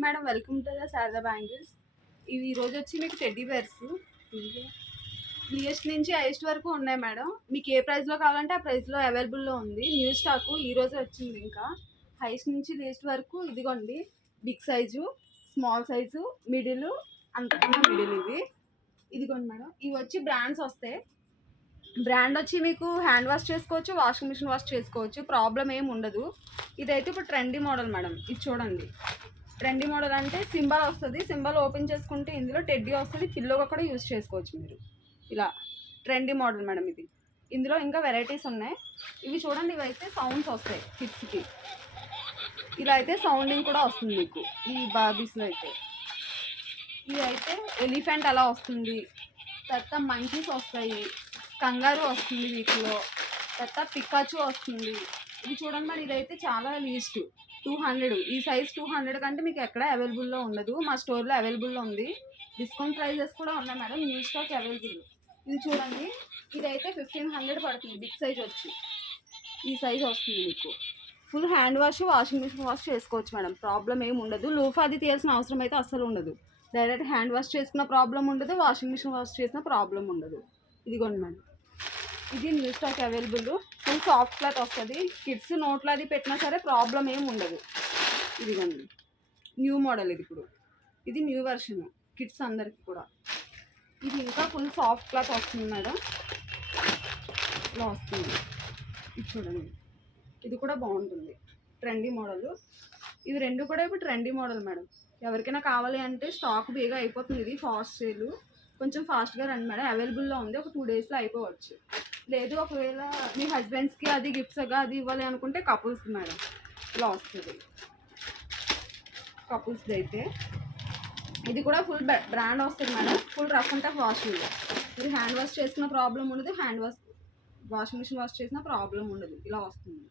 Madam, welcome to the Sharada bangles. ఇవి ఈరోజు వచ్చి మీకు టెడ్డీ బేర్స్ లోయెస్ట్ నుంచి హైయెస్ట్ వరకు ఉన్నాయి మేడం. మీకు ఏ ప్రైస్లో కావాలంటే ఆ ప్రైస్లో అవైలబుల్లో ఉంది. న్యూ స్టాక్ ఈరోజే వచ్చింది. ఇంకా హైయెస్ట్ నుంచి లోయెస్ట్ వరకు ఇదిగోండి. Big size, small size, middle, అంతకన్నా మిడిల్. ఇదిగోండి మేడం. ఇవి వచ్చి బ్రాండ్స్ వస్తాయి. బ్రాండ్ వచ్చి మీకు హ్యాండ్ వాష్ చేసుకోవచ్చు, వాషింగ్ మిషన్ వాష్ చేసుకోవచ్చు, ప్రాబ్లం ఏమి ఉండదు. ఇదైతే ఇప్పుడు ట్రెండీ మోడల్ మేడం. ఇది చూడండి. ట్రెండీ మోడల్ అంటే సింబల్ వస్తుంది. సింబల్ ఓపెన్ చేసుకుంటే ఇందులో టెడ్డీ వస్తుంది. పిల్లోగా కూడా యూజ్ చేసుకోవచ్చు మీరు. ఇలా ట్రెండీ మోడల్ మేడం ఇది. ఇందులో ఇంకా వెరైటీస్ ఉన్నాయి. ఇవి చూడండి. ఇవైతే సౌండ్స్ వస్తాయి కిడ్స్కి. ఇలా అయితే సౌండింగ్ కూడా వస్తుంది మీకు ఈ బాబీస్లో అయితే. ఇవి అయితే ఎలిఫెంట్ అలా వస్తుంది. తర్వాత మంకీస్ వస్తాయి, కంగారు వస్తుంది వీటిలో, తర్వాత పికాచు వస్తుంది. ఇది చూడండి మరి. ఇదైతే చాలా లీస్ట్ 200. ఈ సైజ్ 200 కంటే మీకు ఎక్కడ అవైలబుల్లో ఉండదు. మా స్టోర్లో అవైలబుల్లో ఉంది. డిస్కౌంట్ ప్రైజెస్ కూడా ఉన్నాయి మేడం. New stock available. ఇది చూడండి. ఇదైతే 1500 పడుతుంది. బిగ్ సైజ్ వచ్చి ఈ సైజ్ వస్తుంది మీకు. Full hand wash, washing machine wash చేసుకోవచ్చు మేడం. ప్రాబ్లం ఏమి ఉండదు. లూఫ్ అది తీయాల్సిన అవసరం అయితే అస్సలు ఉండదు. డైరెక్ట్ హ్యాండ్ వాష్ చేసుకున్న ప్రాబ్లం ఉండదు, వాషింగ్ మిషన్ వాష్ చేసిన ప్రాబ్లం ఉండదు. ఇదిగోండి మేడం. ఇది new stock available. Full soft cloth వస్తుంది. కిడ్స్ నోట్లో అది పెట్టినా సరే ప్రాబ్లం ఏమి ఉండదు. ఇదిగోండి. న్యూ మోడల్ ఇది. ఇప్పుడు ఇది న్యూ వెర్షన్ కిడ్స్ అందరికి కూడా. ఇది ఇంకా ఫుల్ సాఫ్ట్ క్లాత్ వస్తుంది మేడం. ఇలా వస్తుంది. ఇది చూడండి. ఇది కూడా బాగుంటుంది. Trendy model. ఇవి రెండు కూడా ఇప్పుడు ట్రెండీ మోడల్ మేడం. ఎవరికైనా కావాలి అంటే స్టాక్ బేగా అయిపోతుంది. ఇది ఫాస్ట్ సేల్. కొంచెం ఫాస్ట్గా రండి మేడం. అవైలబుల్లో ఉంది. ఒక 2 డేస్లో అయిపోవచ్చు. లేదు ఒకవేళ మీ హస్బెండ్స్కి అది గిఫ్ట్స్గా అది ఇవ్వాలి అనుకుంటే కపుల్స్ మేడం. ఇలా వస్తుంది కపుల్స్ది అయితే. ఇది కూడా ఫుల్ బ్రాండ్ వస్తుంది madam. Full rough and tough washing. మీరు హ్యాండ్ వాష్ చేసిన ప్రాబ్లం ఉండదు. Hand wash washing machine wash చేసిన ప్రాబ్లం ఉండదు. ఇలా వస్తుంది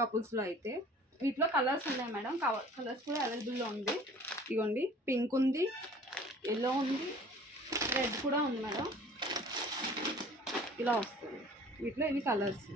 కపుల్స్లో అయితే. వీటిలో కలర్స్ ఉన్నాయి మేడం. కలర్స్ కూడా అవైలబుల్లో ఉంది. ఇదిగోండి. పింక్ ఉంది, ఎల్లో ఉంది, రెడ్ కూడా ఉంది మేడం. ఇలా వస్తుంది. వీటిలో ఇవి కలర్స్.